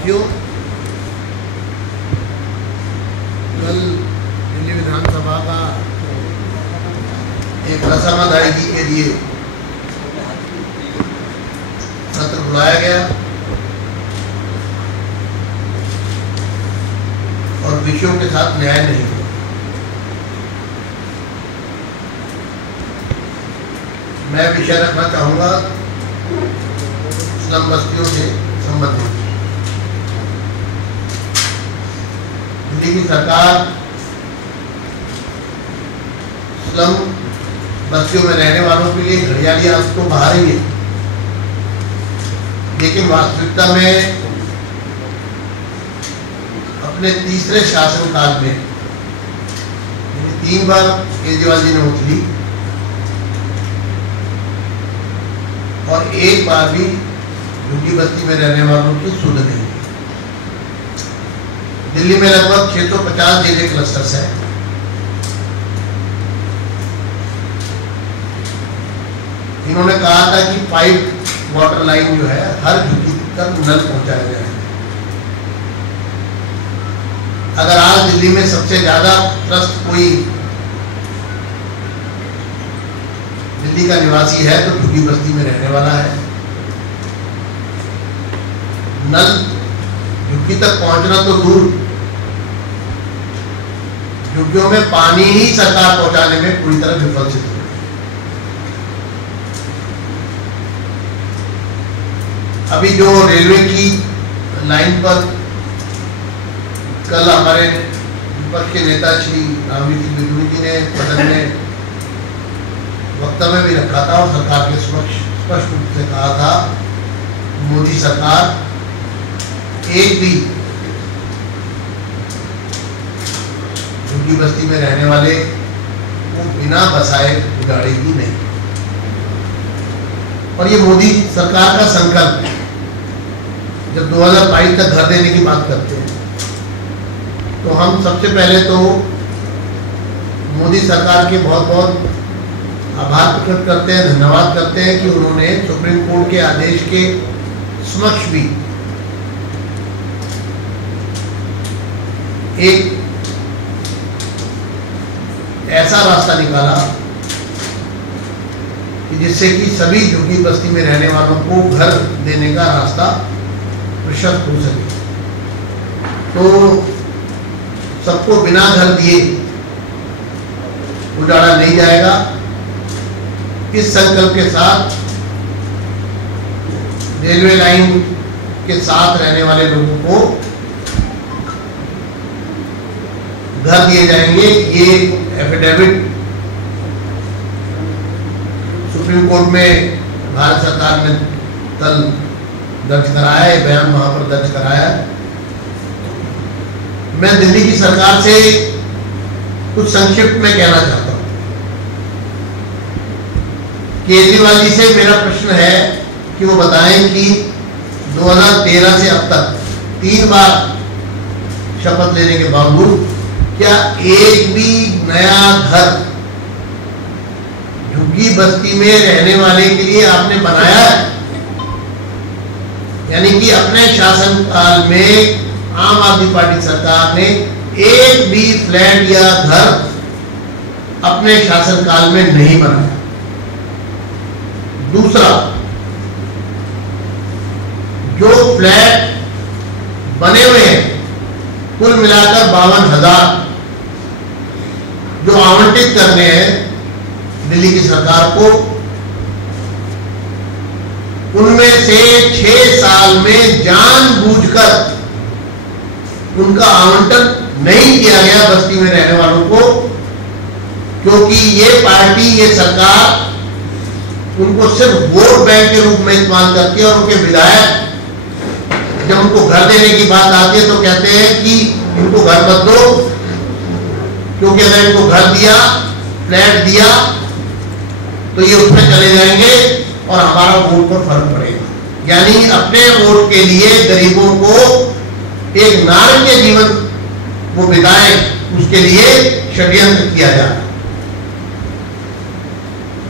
साथियों, कल दिल्ली विधानसभा का एक रस्म अदायगी के लिए सत्र बुलाया गया और विषयों के साथ न्याय नहीं हुआ। मैं विषय रखना चाहूँगा स्लम बस्तियों से संबंधित। दिल्ली की सरकार स्लम बस्तियों में रहने वालों के लिए घड़ियाली आंख तो बहा रही है, लेकिन वास्तविकता में अपने तीसरे शासनकाल में 3 बार केजरीवाल जी ने उठ ली और एक बार भी झुग्गी बस्ती में रहने वालों की सुध नहीं। दिल्ली में लगभग 650 जेजे क्लस्टर्स हैं। इन्होंने कहा था कि पाइप वाटर लाइन जो है हर झुग्गी तक नल पहुंचाया जाए। अगर आज दिल्ली में सबसे ज्यादा ट्रस्ट कोई दिल्ली का निवासी है तो झुग्गी बस्ती में रहने वाला है। नल झुग्गी तक पहुंचना तो दूर, झुग्गियों में पानी ही सरकार पहुंचाने में पूरी तरह विफल सिद्ध हुई। अभी जो रेलवे की लाइन पर कल हमारे विपक्ष के नेता श्री रामवीर सिंह बिदुरी जी ने सदन में वक्तव्य भी रखा था और सरकार के समक्ष स्पष्ट रूप से कहा था, मोदी सरकार एक भी झुग्गी बस्ती में रहने वाले को बिना बसाए उजाड़ेगी नहीं। और ये मोदी सरकार का संकल्प है। जब 2022 तक घर देने की बात करते हैं तो हम सबसे पहले तो मोदी सरकार के बहुत बहुत आभार प्रकट करते हैं, धन्यवाद करते हैं कि उन्होंने सुप्रीम कोर्ट के आदेश के समक्ष भी एक ऐसा रास्ता निकाला कि जिससे कि सभी झुग्गी बस्ती में रहने वालों को घर देने का रास्ता प्रशस्त हो सके। तो सबको बिना घर दिए उजाड़ा नहीं जाएगा। इस संकल्प के साथ रेलवे लाइन के साथ रहने वाले लोगों को घर दिए जाएंगे। ये एफिडेविट सुप्रीम कोर्ट में भारत सरकार ने कल दर्ज कराया है, बयान वहां पर दर्ज कराया है। मैं दिल्ली की सरकार से कुछ संक्षिप्त में कहना चाहता हूं। केजरीवाल जी से मेरा प्रश्न है कि वो बताएं कि 2013 से अब तक 3 बार शपथ लेने के बावजूद क्या एक भी नया घर झुग्गी बस्ती में रहने वाले के लिए आपने बनाया है? यानी कि अपने शासनकाल में आम आदमी पार्टी सरकार ने एक भी फ्लैट या घर अपने शासनकाल में नहीं बनाया। दूसरा, जो फ्लैट बने हुए हैं कुल मिलाकर 52,000 जो आवंटित करने हैं दिल्ली की सरकार को, उनमें से 6 साल में जानबूझकर उनका आवंटन नहीं किया गया बस्ती में रहने वालों को, क्योंकि ये पार्टी, ये सरकार उनको सिर्फ वोट बैंक के रूप में इस्तेमाल करती है। और उनके विधायक जब उनको घर देने की बात आती है तो कहते हैं कि इनको घर मत दो, क्योंकि अगर इनको घर दिया, फ्लैट दिया तो ये उसमें चले जाएंगे और हमारा वोट पर फर्क पड़ेगा। यानी अपने वोट के लिए गरीबों को एक नारकीय जीवन वो बिताए, उसके लिए षड्यंत्र किया जा रहा।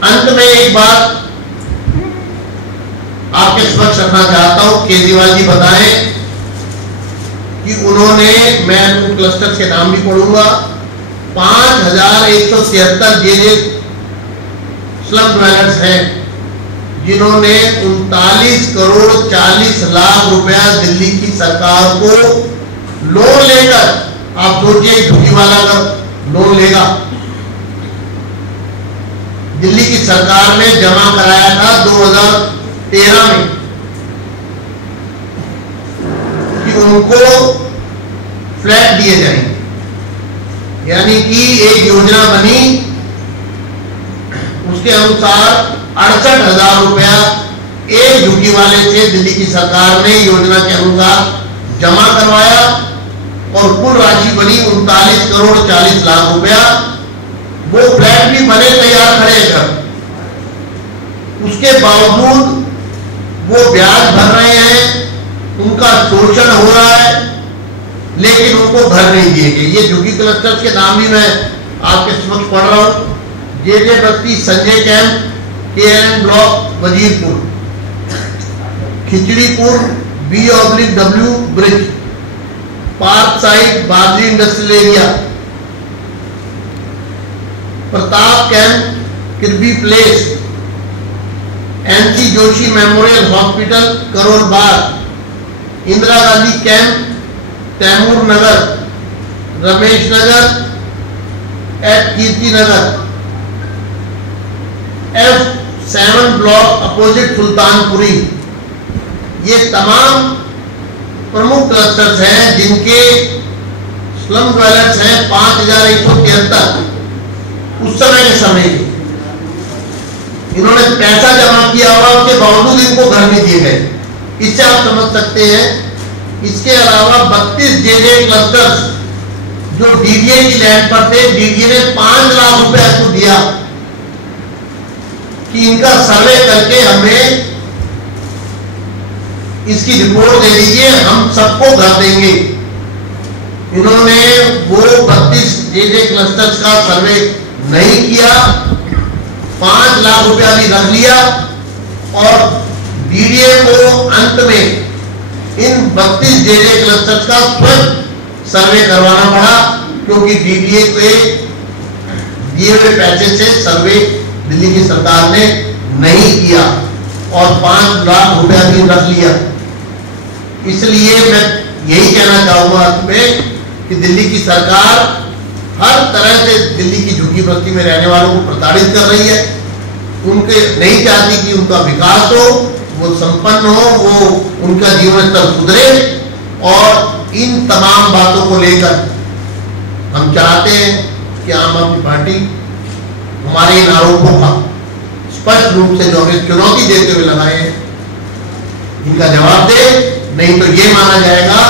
अंत में एक बात आपके समक्ष रखना चाहता हूं। केजरीवाल जी बताएं उन्होंने, मैं उन क्लस्टर्स के नाम भी पढ़ूंगा, 5173 जे स्लम ड्वेलर्स हैं जिन्होंने 39 करोड़ 40 लाख रुपया दिल्ली की सरकार को लोन लेकर, आप सोचिए झुग्गी वाला अगर लोन लेगा, दिल्ली की सरकार ने जमा कराया था 2013 में कि उनको फ्लैट दिए जाएंगे, यानी कि एक योजना बनी, उसके अनुसार 68,000 रुपया एक झुग्गी वाले से दिल्ली की सरकार ने योजना के अनुसार जमा करवाया और कुल राशि बनी 39 करोड़ 40 लाख रुपया। वो फ्लैट भी बने तैयार खड़े कर, उसके बावजूद वो ब्याज भर रहे हैं, उनका शोषण हो रहा है, लेकिन उनको घर नहीं दिए गए। ये झुग्गी क्लस्टर्स के नाम भी मैं आपके समक्ष पढ़ रहा हूं। J Basti, Sanjay camp, KLN block Wazirpur, Khichripur B/W bridge, park side बादरी industrial area, Pratap camp Kirby place, NC Joshi memorial hospital Karol Bagh, Indira Gandhi camp Taimur Nagar, Ramesh Nagar at Kirti Nagar, F7 block opposite Sultanpuri. ये तमाम प्रमुख क्लस्टर्स हैं जिनके स्लम ड्वेलर्स हैं 5173 उस समय के समय। इन्होंने पैसा जमा किया हुआ, उसके बावजूद इनको घर नहीं दिए गए। इससे आप समझ सकते हैं। इसके अलावा 32 जेजे क्लस्टर्स जो DDA की लैंड पर थे, DDA ने 5 लाख रुपए इसको दिया कि इनका सर्वे करके हमें इसकी रिपोर्ट दे दीजिए, हम सबको घर देंगे। इन्होंने वो 32 जेजे क्लस्टर्स का सर्वे नहीं किया, 5 लाख रुपया भी रख लिया और DDA को अंत में इन 32 जेजे क्लस्टर्स का स्वयं सर्वे करवाना पड़ा, क्योंकि DDA के दिए हुए पैसे से सर्वे दिल्ली की सरकार ने नहीं किया और 5 लाख रुपया भी रख लिया। इसलिए मैं यही कहना चाहूंगा तुम्हें कि दिल्ली की सरकार हर तरह से दिल्ली की झुग्गी बस्ती में रहने वालों को प्रताड़ित कर रही है। उनके नहीं चाहती कि उनका विकास हो, वो संपन्न हो, वो उनका जीवन स्तर सुधरे। और इन तमाम बातों को लेकर हम चाहते हैं कि आम आदमी पार्टी हमारे इन आरोपों का स्पष्ट रूप से जो हमें चुनौती देते हुए लगाए हैं, इनका जवाब दे, नहीं तो ये माना जाएगा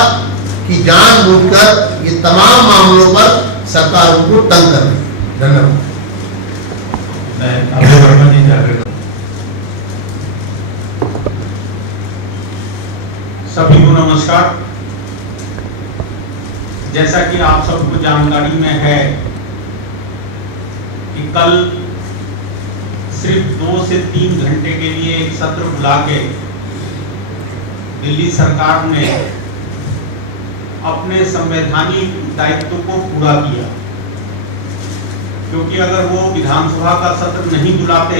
कि जानबूझकर ये तमाम मामलों पर सरकार उनको तंग कर रही है। धन्यवाद। सभी को नमस्कार। जैसा कि आप सबको जानकारी में है कि कल सिर्फ 2 से 3 घंटे के लिए एक सत्र बुला के दिल्ली सरकार ने अपने संवैधानिक दायित्व को पूरा किया, क्योंकि अगर वो विधानसभा का सत्र नहीं बुलाते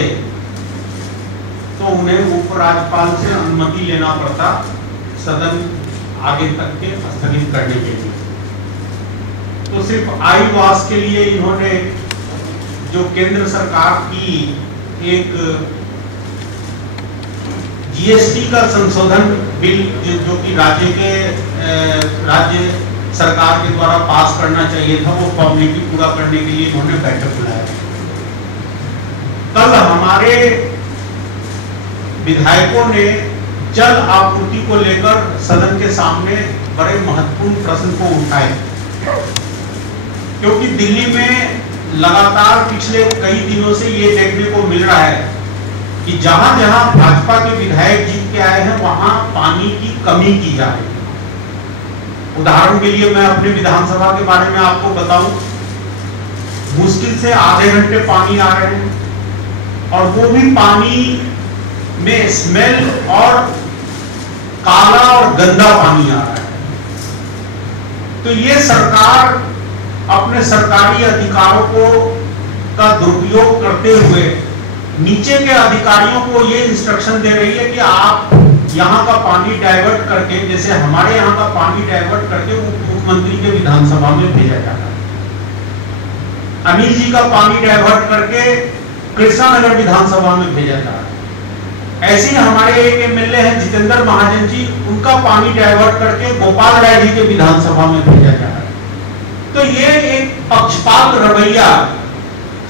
तो उन्हें उपराज्यपाल से अनुमति लेना पड़ता सदन आगे तक के स्थगित करने के लिए। तो सिर्फ आईवास के लिए इन्होंने जो केंद्र सरकार की एक GST का संशोधन बिल जो कि राज्य सरकार के द्वारा पास करना चाहिए था, वो फॉर्मेलिटी पूरा करने के लिए इन्होंने बैठक बुलाया। कल हमारे विधायकों ने जल आपूर्ति को लेकर सदन के सामने बड़े महत्वपूर्ण प्रश्न को उठाए, क्योंकि दिल्ली में लगातार पिछले कई दिनों से ये देखने को मिल रहा है कि जहां जहां भाजपा के विधायक जीत के आए हैं वहां पानी की कमी की जा रही है। उदाहरण के लिए मैं अपने विधानसभा के बारे में आपको बताऊं, मुश्किल से आधे घंटे पानी आ रहे हैं और वो भी पानी में स्मेल और काला और गंदा पानी आ रहा है। तो ये सरकार अपने सरकारी अधिकारों को का दुरुपयोग करते हुए नीचे के अधिकारियों को ये इंस्ट्रक्शन दे रही है कि आप यहाँ का पानी डाइवर्ट करके, जैसे हमारे यहाँ का पानी डाइवर्ट करके मुख्यमंत्री के विधानसभा में भेजा जाता है, अनिल जी का पानी डाइवर्ट करके कृष्णानगर विधानसभा में भेजा जा रहा है। ऐसे ही हमारे एक एमएलए हैं जितेंद्र महाजन जी, उनका पानी डाइवर्ट करके गोपाल राय जी के विधानसभा में भेजा जा रहा है। तो ये एक पक्षपात रवैया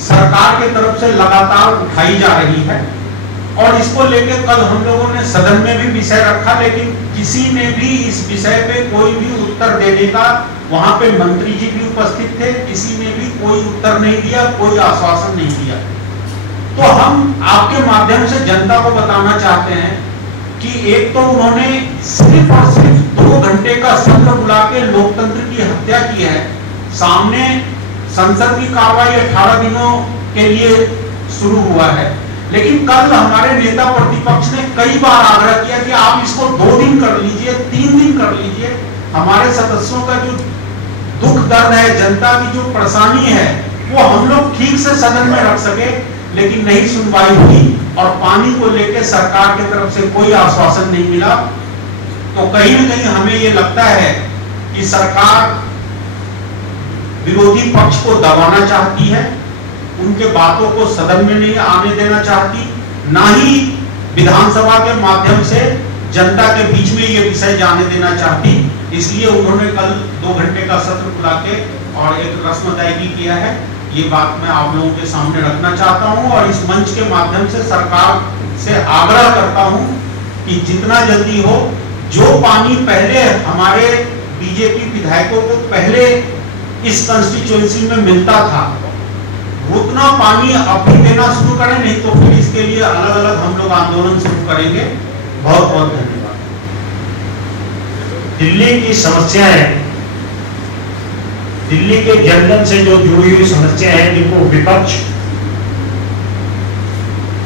सरकार के तरफ से लगातार उठाई जा रही है और इसको लेकर कल हम लोगों ने सदन में भी विषय रखा, लेकिन किसी ने भी इस विषय पे कोई भी उत्तर देने का, वहां पे मंत्री जी भी उपस्थित थे, किसी ने भी कोई उत्तर नहीं दिया, कोई आश्वासन नहीं दिया। तो हम आपके माध्यम से जनता को बताना चाहते हैं कि एक तो उन्होंने सिर्फ और सिर्फ 2 घंटे का सत्र बुला के लोकतंत्र की हत्या की है। सामने संसद की कार्रवाई 18 दिनों के लिए शुरू हुआ है, लेकिन कल हमारे नेता प्रतिपक्ष ने कई बार आग्रह किया कि आप इसको 2 दिन कर लीजिए, 3 दिन कर लीजिए। हमारे सदस्यों का जो दुख दर्द है, जनता की जो परेशानी है, वो हम लोग ठीक से सदन में रख सके, लेकिन नहीं सुनवाई हुई और पानी को लेकर सरकार की तरफ से कोई आश्वासन नहीं मिला। तो कहीं न कहीं हमें ये लगता है कि सरकार विरोधी पक्ष को दबाना चाहती है, उनके बातों को सदन में नहीं आने देना चाहती, ना ही विधानसभा के माध्यम से जनता के बीच में ये विषय जाने देना चाहती। इसलिए उन्होंने कल 2 घंटे का सत्र बुला के और एक रस्म अदायगी किया है। ये बात मैं आप लोगों के सामने रखना चाहता हूं और इस मंच के माध्यम से सरकार से आग्रह करता हूं कि जितना जल्दी हो, जो पानी पहले हमारे बीजेपी विधायकों को पहले इस कंस्टिट्यूएंसी में मिलता था, उतना पानी अब भी देना शुरू करें, नहीं तो फिर इसके लिए अलग अलग हम लोग आंदोलन शुरू करेंगे। बहुत बहुत धन्यवाद। दिल्ली की समस्याएं, दिल्ली के जनजन से जो जुड़ी हुई समस्याएं हैं, जिनको विपक्ष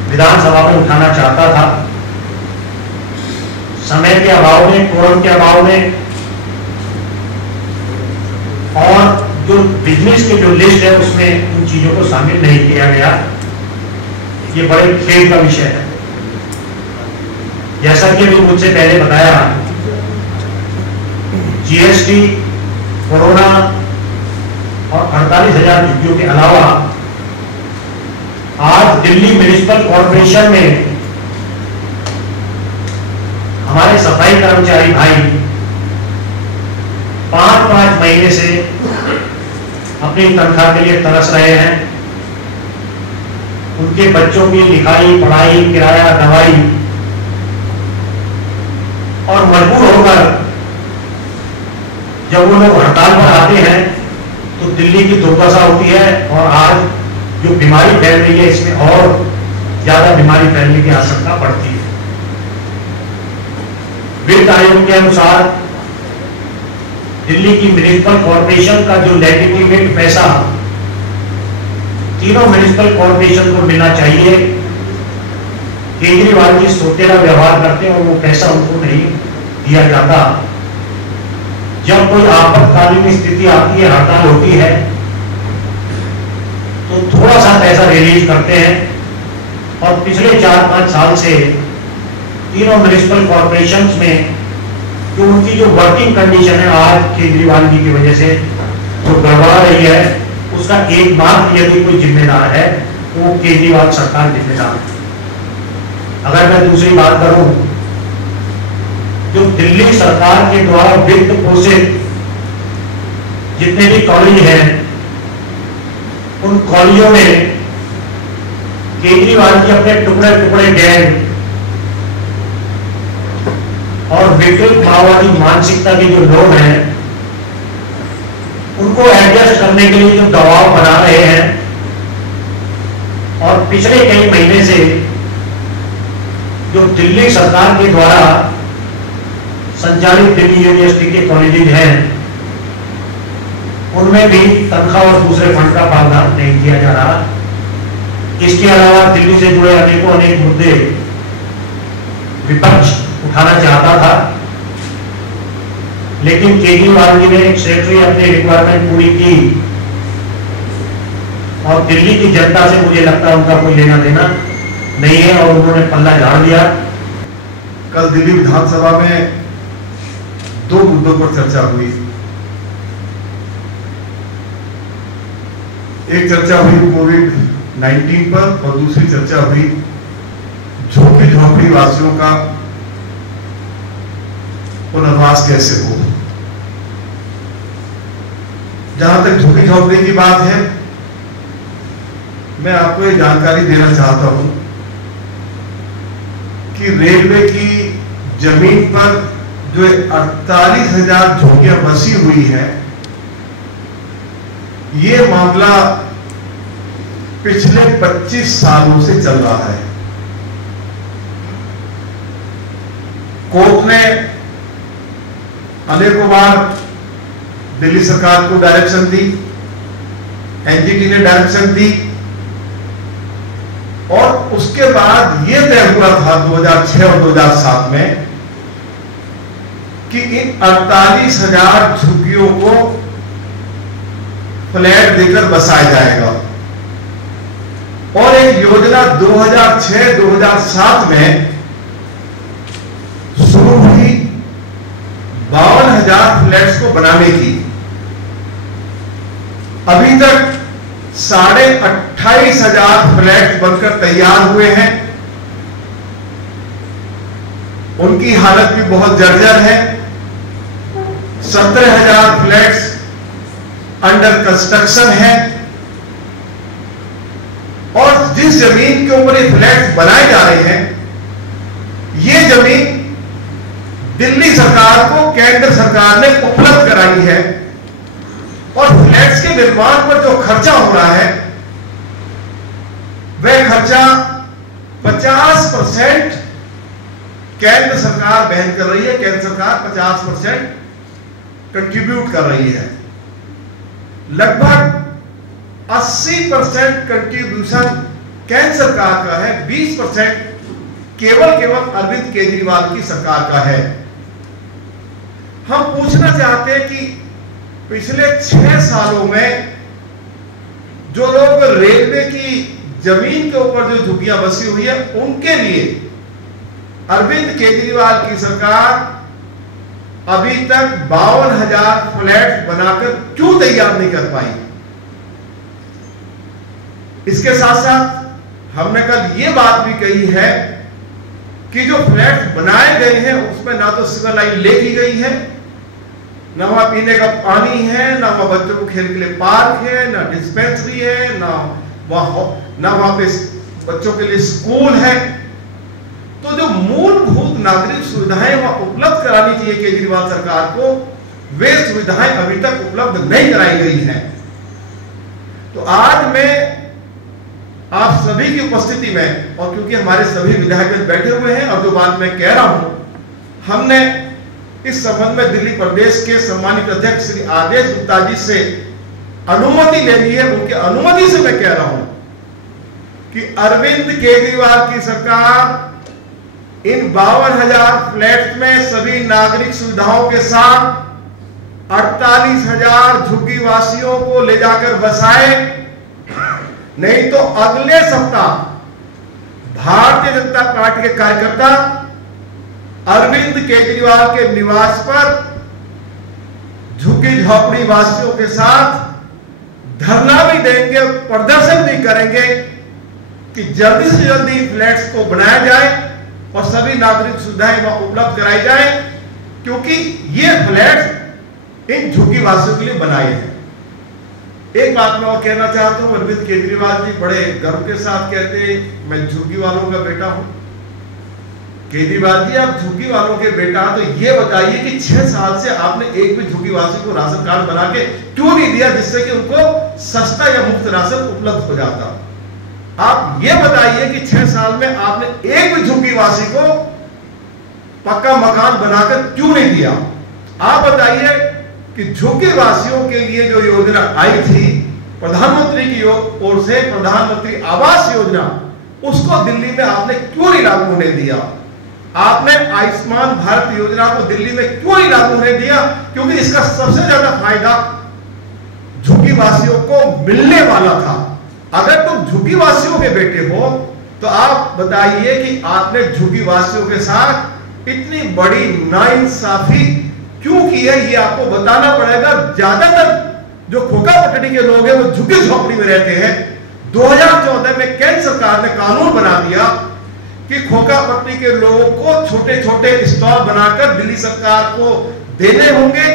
विधानसभा में उठाना चाहता था, समय के अभाव में, कोरम के अभाव में, और जो बिजनेस के जो लिस्ट है उसमें उन चीजों को शामिल नहीं किया गया। ये बड़े खेद का विषय है। जैसा कि अभी मुझसे पहले बताया, जीएसटी, कोरोना और 48,000 झुग्गियों के अलावा आज दिल्ली म्युनिसिपल कॉर्पोरेशन में हमारे सफाई कर्मचारी भाई 5-5 महीने से अपनी तनख्वाह के लिए तरस रहे हैं। उनके बच्चों की लिखाई, पढ़ाई, किराया, दवाई, और मजबूर होकर जब वो लोग हड़ताल पर आते हैं तो दिल्ली की दुर्दशा होती है और आज जो बीमारी फैल रही है, इसमें और ज्यादा बीमारी फैलने की आशंका बढ़ती है। वित्त आयोग के अनुसार दिल्ली की म्युनिसिपल कॉर्पोरेशन का जो लेजिटिमेट पैसा तीनों म्युनिसिपल कॉर्पोरेशन को मिलना चाहिए, केजरीवाल जी सोतेला व्यवहार करते हैं और वो पैसा उनको नहीं दिया जाता। जब कोई आपातकालीन स्थिति आती है, हड़ताल होती है, तो थोड़ा सा पैसा रिलीज करते हैं और पिछले 4-5 साल से तीनों म्युनिसिपल कॉर्पोरेशंस में जो उनकी जो वर्किंग कंडीशन है आज केजरीवाल जी की वजह से जो गड़बड़ा रही है, उसका एकमात्र यदि कोई जिम्मेदार है तो वो केजरीवाल सरकार जिम्मेदार है। अगर मैं दूसरी बात करूं, जो दिल्ली सरकार के द्वारा वित्त पोषित जितने भी कॉलेज हैं, उन कॉलेजों में केजरीवाल जी अपने टुकड़े टुकड़े गैंग और विकृत माओवादी मानसिकता के जो लोग हैं, उनको एडजस्ट करने के लिए जो दबाव बना रहे हैं, और पिछले कई महीने से जो दिल्ली सरकार के द्वारा संचालित दिल्ली यूनिवर्सिटी के कॉलेजेज हैं, उनमें भी तनख्वाह और दूसरे फंड का प्रावधान नहीं किया जा रहा। इसके अलावा दिल्ली से जुड़े अनेक मुद्दे विपक्ष उठाना चाहता था, लेकिन केजरीवाल जी ने एक सेक्रेटरी अपनी रिक्वायरमेंट पूरी की और दिल्ली की जनता से मुझे लगता है उनका कोई लेना देना नहीं है और उन्होंने पल्ला झाड़ दिया। कल दिल्ली विधानसभा में 2 मुद्दों पर चर्चा हुई। एक चर्चा हुई कोविड-19 पर और दूसरी चर्चा हुई झोपड़ी झोपड़ी वासियों का पुनर्वास कैसे हो। जहां तक झुग्गी झोपड़ी की बात है, मैं आपको ये जानकारी देना चाहता हूं कि रेलवे की जमीन पर जो 48,000 झोंकियां बसी हुई है, ये मामला पिछले 25 सालों से चल रहा है। कोर्ट ने अनेकों बार दिल्ली सरकार को डायरेक्शन दी, एनजीटी ने डायरेक्शन दी और उसके बाद यह तय हुआ था 2006 और 2007 में कि इन 48,000 झुग्गियों को फ्लैट देकर बसाया जाएगा और एक योजना 2006-2007 में शुरू हुई 52,000 फ्लैट्स को बनाने की। अभी तक 28,500 फ्लैट बनकर तैयार हुए हैं। उनकी हालत भी बहुत जर्जर है। 17,000 फ्लैट्स अंडर कंस्ट्रक्शन है और जिस जमीन के ऊपर ये फ्लैट्स बनाए जा रहे हैं, ये जमीन दिल्ली सरकार को केंद्र सरकार ने उपलब्ध कराई है और फ्लैट्स के निर्माण पर जो खर्चा हो रहा है वह खर्चा 50% केंद्र सरकार वहन कर रही है। केंद्र सरकार 50% कंट्रीब्यूट कर रही है। लगभग 80% कंट्रीब्यूशन केंद्र सरकार का है, 20% केवल अरविंद केजरीवाल की सरकार का है। हम पूछना चाहते हैं कि पिछले 6 सालों में जो लोग रेलवे की जमीन के ऊपर जो झुग्गियां बसी हुई है, उनके लिए अरविंद केजरीवाल की सरकार अभी तक 52,000 फ्लैट बनाकर क्यों तैयार नहीं कर पाई। इसके साथ साथ हमने कल ये बात भी कही है कि जो फ्लैट बनाए गए हैं उसमें ना तो सिविल लाइन लेके गई है, ना वहां पीने का पानी है, ना वहां बच्चों को खेलने के लिए पार्क है, ना डिस्पेंसरी है, ना वहां पे बच्चों के लिए स्कूल है। तो जो मूलभूत नागरिक सुविधाएं वहां उपलब्ध करानी चाहिए केजरीवाल सरकार को, वे सुविधाएं अभी तक उपलब्ध नहीं कराई गई हैं। तो आज मैं आप सभी की उपस्थिति में, और क्योंकि हमारे सभी विधायक बैठे हुए हैं और जो बात मैं कह रहा हूं, हमने इस संबंध में दिल्ली प्रदेश के सम्मानित अध्यक्ष श्री आदेश गुप्ता जी से अनुमति ले ली है। उनके अनुमति से मैं कह रहा हूं कि अरविंद केजरीवाल की सरकार इन 52,000 फ्लैट में सभी नागरिक सुविधाओं के साथ 48,000 झुग्गी वासियों को ले जाकर बसाए, नहीं तो अगले सप्ताह भारतीय जनता पार्टी के कार्यकर्ता अरविंद केजरीवाल के निवास पर झुग्गी झोपड़ी वासियों के साथ धरना भी देंगे, प्रदर्शन भी करेंगे कि जल्दी से जल्दी फ्लैट्स को बनाया जाए और सभी नागरिक सुविधाएं वहां उपलब्ध कराई जाए, क्योंकि ये फ्लैट्स इन झुग्गी वासियों के लिए बनाए हैं। एक बात मैं और कहना चाहता हूं, अरविंद केजरीवाल जी बड़े गर्व के साथ कहते मैं झुग्गी वालों का बेटा हूं। केजरीवाल जी, आप झुग्गी वालों के बेटा, तो ये बताइए कि 6 साल से आपने एक भी झुग्गी वासी को राशन कार्ड बना के क्यों नहीं दिया, जिससे कि उनको सस्ता या मुफ्त राशन उपलब्ध हो जाता। आप ये बताइए कि 6 साल में आपने एक भी झुग्गी वासी को पक्का मकान बनाकर क्यों नहीं दिया। आप बताइए कि झुग्गी वासियों के लिए जो योजना आई थी प्रधानमंत्री की ओर से, प्रधानमंत्री आवास योजना, उसको दिल्ली में आपने क्यों नहीं लागू होने दिया। आपने आयुष्मान भारत योजना को दिल्ली में क्यों ही लागू नहीं दिया? क्योंकि इसका सबसे ज्यादा फायदा झुग्गी वासियों को मिलने वाला था। अगर तुम झुग्गी वासियों के बेटे हो तो आप बताइए कि आपने झुग्गी वासियों के साथ इतनी बड़ी नाइंसाफी क्यों की है, ये आपको बताना पड़ेगा। ज्यादातर जो खोखा पटड़ी के लोग हैं वो झुग्गी झोपड़ी में रहते हैं। 2014 में केंद्र सरकार ने कानून बना दिया कि खोखा पट्टी के लोगों को छोटे छोटे स्टॉल बनाकर दिल्ली सरकार को देने होंगे,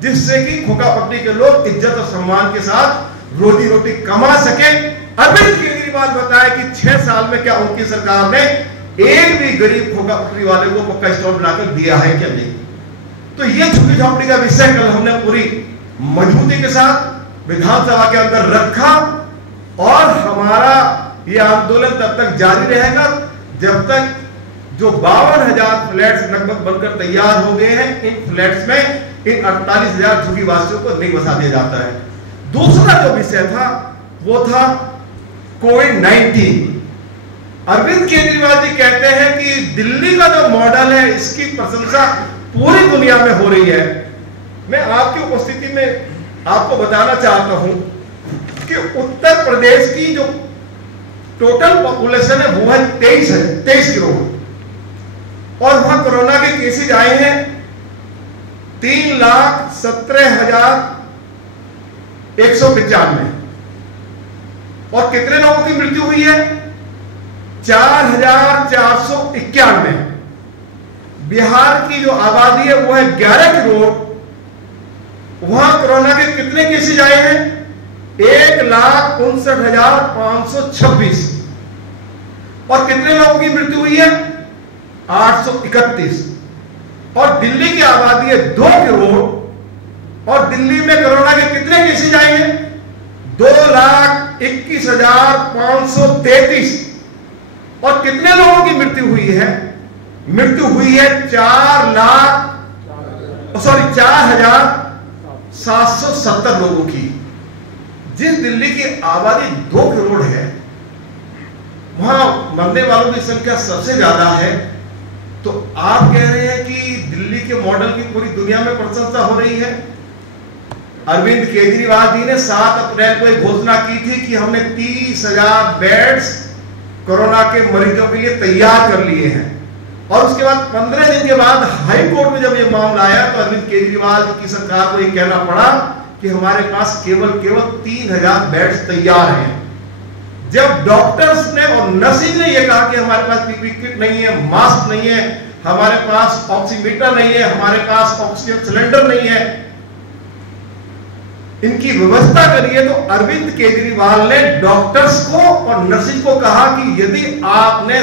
जिससे कि खोखा पट्टी के लोग इज्जत और सम्मान के साथ रोजी रोटी कमा सके। अरविंद केजरीवाल बताया कि 6 साल में क्या उनकी सरकार ने एक भी गरीब खोखा पट्टी वाले को पक्का स्टॉल बनाकर दिया है क्या? नहीं। तो ये झुग्गी झोपड़ी का विषय कल हमने पूरी मजबूती के साथ विधानसभा के अंदर रखा और हमारा ये आंदोलन तब तक जारी रहेगा जब तक जो 52,000 फ्लैट्स लगभग बनकर तैयार हो गए हैं, इन फ्लैट्स में इन 48,000 झुग्गी वासियों को नहीं बसा दिया जाता है। दूसरा जो विषय था वो था कोविड-19। अरविंद केजरीवाल जी कहते हैं कि दिल्ली का जो मॉडल है इसकी प्रशंसा पूरी दुनिया में हो रही है। मैं आपकी उपस्थिति में आपको बताना चाहता हूं कि उत्तर प्रदेश की जो टोटल पॉपुलेशन है वो है 23 करोड़ और वहां कोरोना के केसेज आए हैं 3,17,195 और कितने लोगों की मृत्यु हुई है? 4,491। बिहार की जो आबादी है वो है 11 करोड़, वहां कोरोना के कितने केसेज आए हैं? 1,59,526 और कितने लोगों की मृत्यु हुई है? 831। और दिल्ली की आबादी है 2 करोड़ और दिल्ली में कोरोना के कितने केसेज आए हैं? 2,21,533 और कितने लोगों की मृत्यु हुई है? मृत्यु हुई है 4,770 लोगों की। जिस दिल्ली की आबादी 2 करोड़ है वहां मरने वालों की संख्या सबसे ज्यादा है। तो आप कह रहे हैं कि दिल्ली के मॉडल की पूरी दुनिया में प्रशंसा हो रही है। अरविंद केजरीवाल जी ने 7 अप्रैल को एक घोषणा की थी कि हमने 30,000 बेड्स कोरोना के मरीजों के लिए तैयार कर लिए हैं और उसके बाद 15 दिन के बाद हाई कोर्ट में जब यह मामला आया तो अरविंद केजरीवाल की सरकार को यह कहना पड़ा कि हमारे पास केवल 3,000 बेड्स तैयार हैं। जब डॉक्टर्स ने और नर्सिंग ने यह कहा कि हमारे पास पीपीई किट नहीं है, मास्क नहीं है, हमारे पास ऑक्सीमीटर नहीं है, हमारे पास ऑक्सीजन सिलेंडर नहीं है, इनकी व्यवस्था करिए, तो अरविंद केजरीवाल ने डॉक्टर्स को और नर्सिंग को कहा कि यदि आपने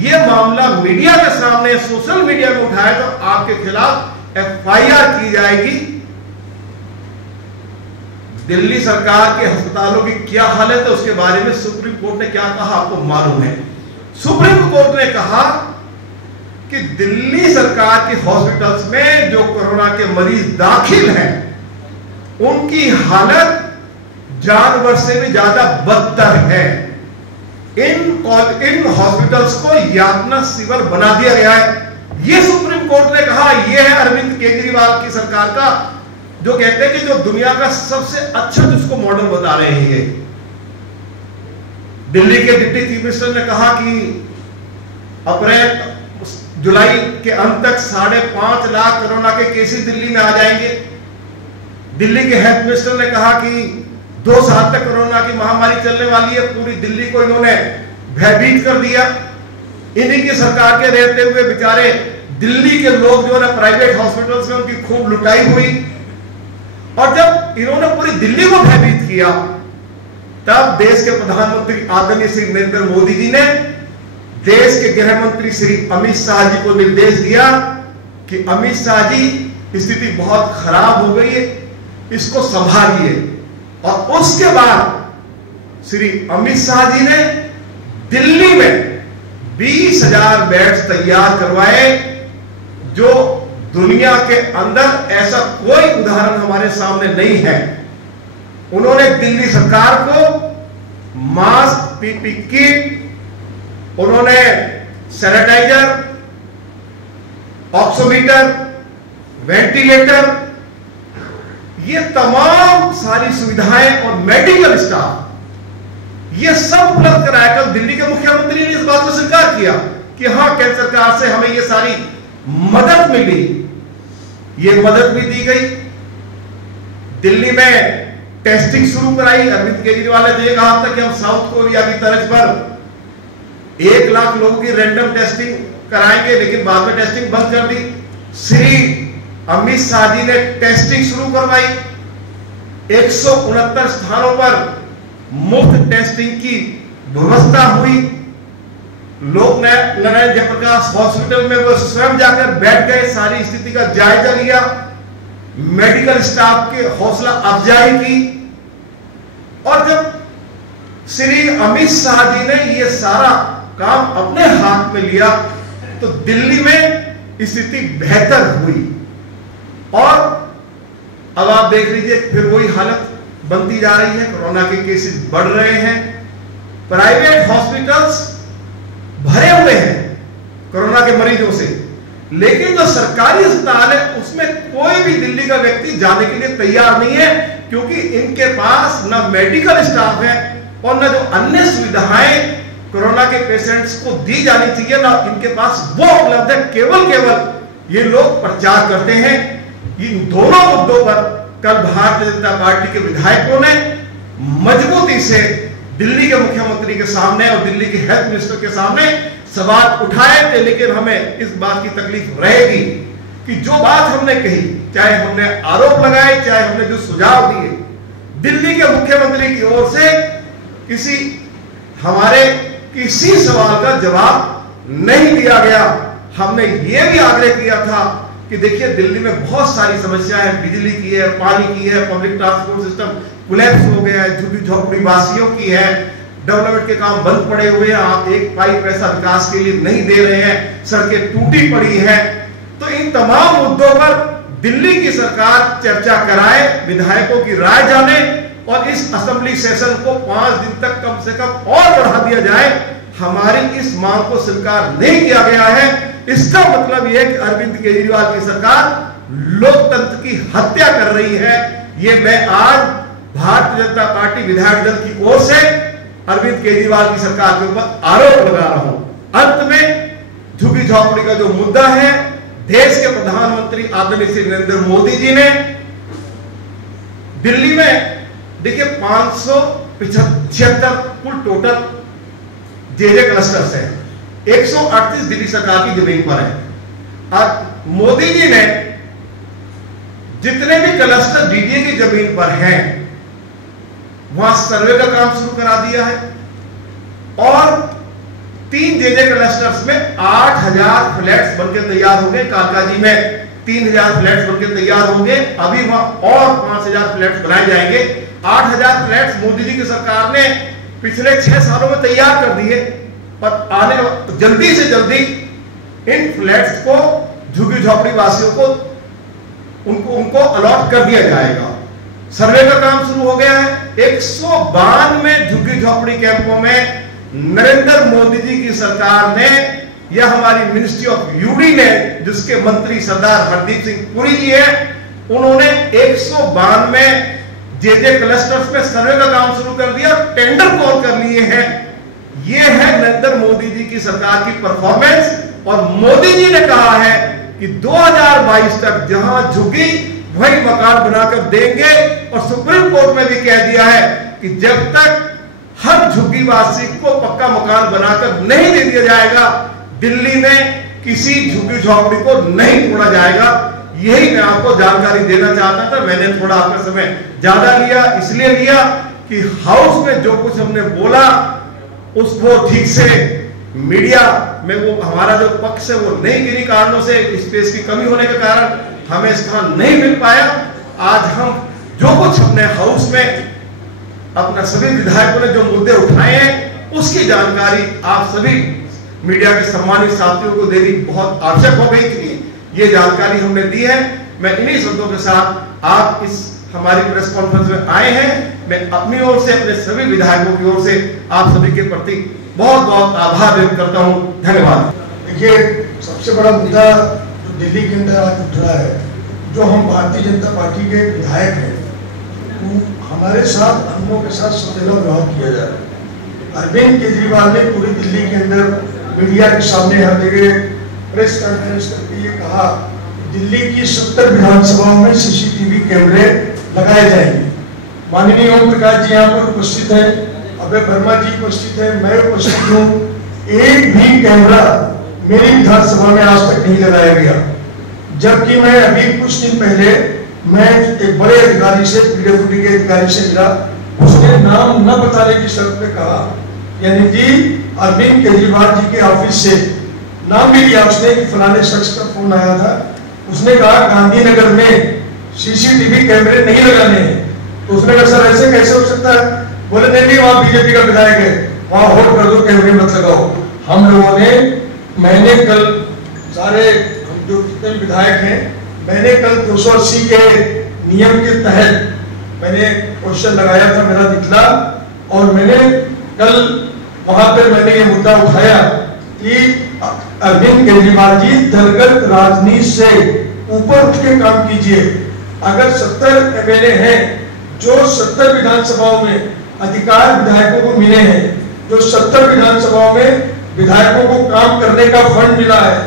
यह मामला मीडिया के सामने सोशल मीडिया में उठाया तो आपके खिलाफ FIR की जाएगी। दिल्ली सरकार के अस्पतालों की क्या हालत है उसके बारे में सुप्रीम कोर्ट ने क्या कहा आपको मालूम है? सुप्रीम कोर्ट ने कहा कि दिल्ली सरकार के हॉस्पिटल्स में जो कोरोना के मरीज दाखिल हैं उनकी हालत जानवर से भी ज्यादा बदतर है। इन हॉस्पिटल्स को यातना शिविर बना दिया गया है। यह सुप्रीम कोर्ट ने कहा। यह है अरविंद केजरीवाल की सरकार का जो कहते हैं कि जो दुनिया का सबसे अच्छा जिसको मॉडल बता रहे हैं। ये दिल्ली के डिप्टी चीफ मिनिस्टर ने कहा कि जुलाई के अंत तक 5.5 लाख कोरोना के केसेस दिल्ली में आ जाएंगे। दिल्ली के हेल्थ मिनिस्टर ने कहा कि 2 साल तक कोरोना की महामारी चलने वाली है। पूरी दिल्ली को इन्होंने भयभीत कर दिया। इन्हीं की सरकार के रहते हुए बेचारे दिल्ली के लोग जो है प्राइवेट हॉस्पिटल्स में उनकी खूब लुटाई हुई। और जब इन्होंने पूरी दिल्ली को भयभीत किया तब देश के प्रधानमंत्री आदरणीय श्री नरेंद्र मोदी जी ने देश के गृह मंत्री श्री अमित शाह जी को निर्देश दिया कि अमित शाह जी स्थिति बहुत खराब हो गई है, इसको संभालिए। और उसके बाद श्री अमित शाह जी ने दिल्ली में 20,000 बेड्स तैयार करवाए, जो दुनिया के अंदर ऐसा कोई उदाहरण हमारे सामने नहीं है। उन्होंने दिल्ली सरकार को मास्क, पीपीई किट, उन्होंने सैनिटाइजर ऑक्सीमीटर, वेंटिलेटर, ये तमाम सारी सुविधाएं और मेडिकल स्टाफ ये सब उपलब्ध कराया। कल दिल्ली के मुख्यमंत्री ने इस बात को स्वीकार किया कि हां, केंद्र सरकार से हमें ये सारी मदद मिली। ये मदद भी दी गई। दिल्ली में टेस्टिंग शुरू कराई। अरविंद केजरीवाल ने ये कहा था कि हम साउथ कोरिया की तर्ज पर 1 लाख लोगों की रैंडम टेस्टिंग कराएंगे, लेकिन बाद में टेस्टिंग बंद कर दी। श्री अमित शाह जी ने टेस्टिंग शुरू करवाई। 169 स्थानों पर मुफ्त टेस्टिंग की व्यवस्था हुई। लोकनारायण जयप्रकाश हॉस्पिटल में वो स्वयं जाकर बैठ गए, सारी स्थिति का जायजा लिया, मेडिकल स्टाफ के हौसला अफजाई की। और जब श्री अमित शाह जी ने ये सारा काम अपने हाथ में लिया तो दिल्ली में स्थिति बेहतर हुई। और अब आप देख लीजिए, फिर वही हालत बनती जा रही है। कोरोना के केसेस बढ़ रहे हैं। प्राइवेट हॉस्पिटल्स भरे हुए हैं कोरोना के मरीजों से, लेकिन जो सरकारी अस्पताल है उसमें कोई भी दिल्ली का व्यक्ति जाने के लिए तैयार नहीं है, क्योंकि इनके पास ना मेडिकल स्टाफ है और ना जो अन्य सुविधाएं कोरोना के पेशेंट्स को दी जानी चाहिए, ना इनके पास वो उपलब्ध है। केवल ये लोग प्रचार करते हैं। इन दोनों मुद्दों पर कल भारतीय जनता पार्टी के विधायकों ने मजबूती से दिल्ली के मुख्यमंत्री के सामने और दिल्ली के हेल्थ मिनिस्टर के सामने सवाल उठाए थे। लेकिन हमें इस बात की तकलीफ रहेगी कि जो बात हमने कही, चाहे हमने आरोप लगाए, चाहे हमने जो सुझाव दिए, दिल्ली के मुख्यमंत्री की ओर से किसी सवाल का जवाब नहीं दिया गया। हमने ये भी आग्रह किया था कि देखिए, दिल्ली में बहुत सारी समस्याएं हैं, बिजली की है, पानी की है, पब्लिक ट्रांसपोर्ट सिस्टम कोलैप्स हो गया है, झुग्गी झोपड़ी वासियों की है, डेवलपमेंट के काम बंद पड़े हुए हैं, आप एक पाई पैसा विकास के लिए नहीं दे रहे हैं, सड़कें टूटी पड़ी हैं। तो इन तमाम मुद्दों पर दिल्ली की सरकार चर्चा कराए, विधायकों की राय जाने और इस असेंबली सेशन को 5 दिन तक कम से कम और बढ़ा दिया जाए। हमारी इस मांग को स्वीकार नहीं किया गया है। इसका मतलब यह कि अरविंद केजरीवाल की सरकार लोकतंत्र की हत्या कर रही है। ये मैं आज भारतीय जनता पार्टी विधायक दल की ओर से अरविंद केजरीवाल की सरकार के ऊपर आरोप लगा रहा हूं। अंत में झुग्गी झोपड़ी का जो मुद्दा है, देश के प्रधानमंत्री आदरणीय श्री नरेंद्र मोदी जी ने दिल्ली में देखिए 576 कुल टोटल जेजे क्लस्टर्स है, 138 दिल्ली सरकार की जमीन पर है। और मोदी जी ने जितने भी क्लस्टर डीडीए की जमीन पर हैं वहां सर्वे का काम शुरू करा दिया है और 3 जेजे क्लस्टर्स में 8000 फ्लैट्स बनकर तैयार होंगे। कालकाजी में 3000 फ्लैट्स बनकर तैयार होंगे। अभी वहां और 5000 फ्लैट्स बनाए जाएंगे। 8000 फ्लैट्स मोदी जी की सरकार ने पिछले 6 सालों में तैयार कर दिए और आने जल्दी से जल्दी इन फ्लैट्स को झुग्गी झोपड़ी वासियों को उनको अलॉट कर दिया जाएगा। सर्वे का काम शुरू हो गया है। 192 झुग्गी झोपड़ी कैंपों में नरेंद्र मोदी जी की सरकार ने या हमारी मिनिस्ट्री ऑफ यूडी ने, जिसके मंत्री सरदार हरदीप सिंह पुरी जी है, उन्होंने 192 जेजे क्लस्टर्स में सर्वे का काम शुरू कर दिया, टेंडर कॉल कर लिए हैं। यह है नरेंद्र मोदी जी की सरकार की परफॉर्मेंस। और मोदी जी ने कहा है कि 2022 तक जहां झुग्गी वही मकान बनाकर देंगे और सुप्रीम कोर्ट में भी कह दिया है कि जब तक हर झुग्गी वासी को पक्का मकान बनाकर नहीं दे दिया जाएगा, दिल्ली में किसी झुग्गी झोपड़ी को नहीं तोड़ा जाएगा। यही मैं आपको जानकारी देना चाहता था। मैंने थोड़ा आपका समय ज्यादा लिया, इसलिए लिया कि हाउस में जो कुछ हमने बोला उसको ठीक से मीडिया में वो हमारा जो पक्ष है वो नहीं, किन्हीं कारणों से स्पेस की कमी होने के कारण हमें स्थान नहीं मिल पाया। आज हम जो कुछ हमने हाउस में अपना सभी विधायकों ने जो मुद्दे उठाए हैं उसकी जानकारी आप सभी मीडिया के सम्मानित साथियों को देनी बहुत आवश्यक हो गई थी। ये जानकारी हमने दी है। मैं इन्हीं शब्दों के साथ आप इस हमारी प्रेस कॉन्फ्रेंस में आए हैं। मैं अपनी ओर से, अपने सभी विधायकों की ओर से आप सभी के प्रति बहुत बहुत आभार व्यक्त करता हूं। धन्यवाद। देखिए, सबसे बड़ा मुद्दा जो दिल्ली के अंदर आज उठ रहा है, जो हम भारतीय जनता पार्टी के विधायक हैं, हमारे साथ हम लोगों के साथ सौतेला व्यवहार किया जा रहा है। अरविंद केजरीवाल ने पूरी दिल्ली के अंदर मीडिया के सामने हर जगह प्रेस कॉन्फ्रेंस करके ये कहा दिल्ली की 70 विधानसभाओं में सीसीटीवी कैमरे लगाए जाएंगे। माननीय ओम प्रकाश जी यहाँ पर उपस्थित है, अभय वर्मा जी उपस्थित है, मैं उपस्थित हूँ। एक भी कैमरा मेरी विधानसभा में आज तक नहीं लगाया गया, जबकि मैं अभी कुछ दिन पहले मैं एक बड़े अधिकारी से, पीडब्ल्यूडी के अधिकारी से मिला, उसने नाम न बताने की शर्त पे कहा, यानी कि अरविंद केजरीवाल जी के ऑफिस से नाम भी लिया उसने कि फलाने शख्स का फोन आया था, उसने कहा गांधीनगर में सीसीटीवी कैमरे नहीं लगाने हैं। तो उसने कहा सर ऐसे कैसे हो सकता है? बोले नहीं, वहां बीजेपी का विधायक है, वहां होल्ड कर दो, कैमरे मत लगाओ। हम लोगों ने, मैंने कल सारे हम जो जितने विधायक हैं, मैंने कल 280 के नियम के तहत मैंने क्वेश्चन लगाया था, मेरा निकला, और मैंने कल वहां पर मैंने ये मुद्दा उठाया कि अरविंद केजरीवाल जी दलगत राजनीति से ऊपर उठ के काम कीजिए। अगर 70 एमएलए हैं, जो 70 विधानसभाओं में अधिकार विधायकों को मिले हैं, जो 70 विधानसभाओं में विधायकों को काम करने का फंड मिला है,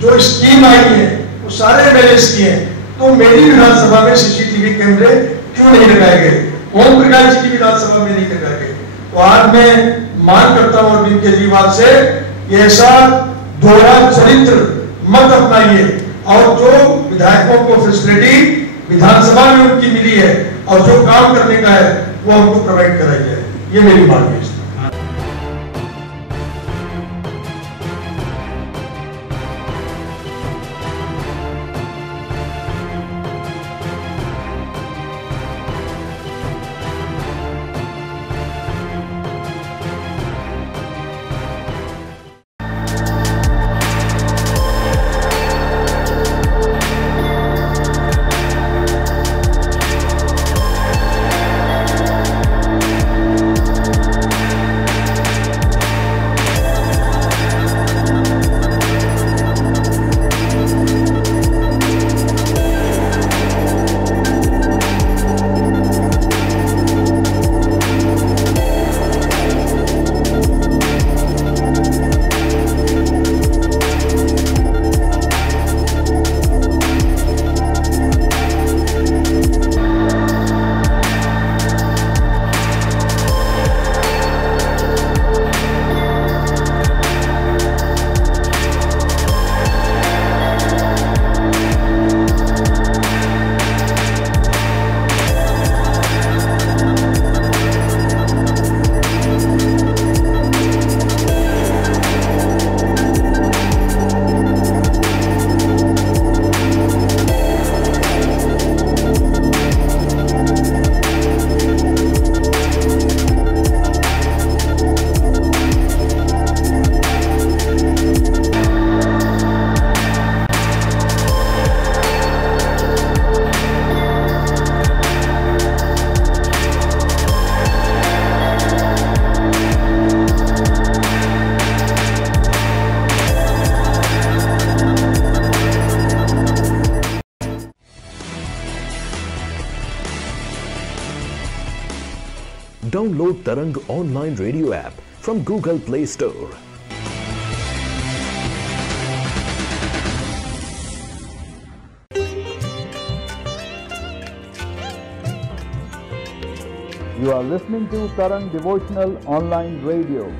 जो स्कीम आई है वो सारे एमएलए की हैं, तो मेरी विधानसभा में सीसीटीवी कैमरे क्यों नहीं लगाए गए? ओम प्रकाश जी की विधानसभा में नहीं लगाए गए। तो आज मैं मांग करता हूं अरविंद केजरीवाल से, ऐसा दोहरा चरित्र मत अपनाइए, और जो विधायकों को फैसिलिटी विधानसभा में उनकी मिली है और जो काम करने का है वो हमको प्रोवाइड कराई जाए, ये मेरी मांग है। Download Tarang online radio app from Google Play Store. You are listening to Tarang Devotional Online Radio.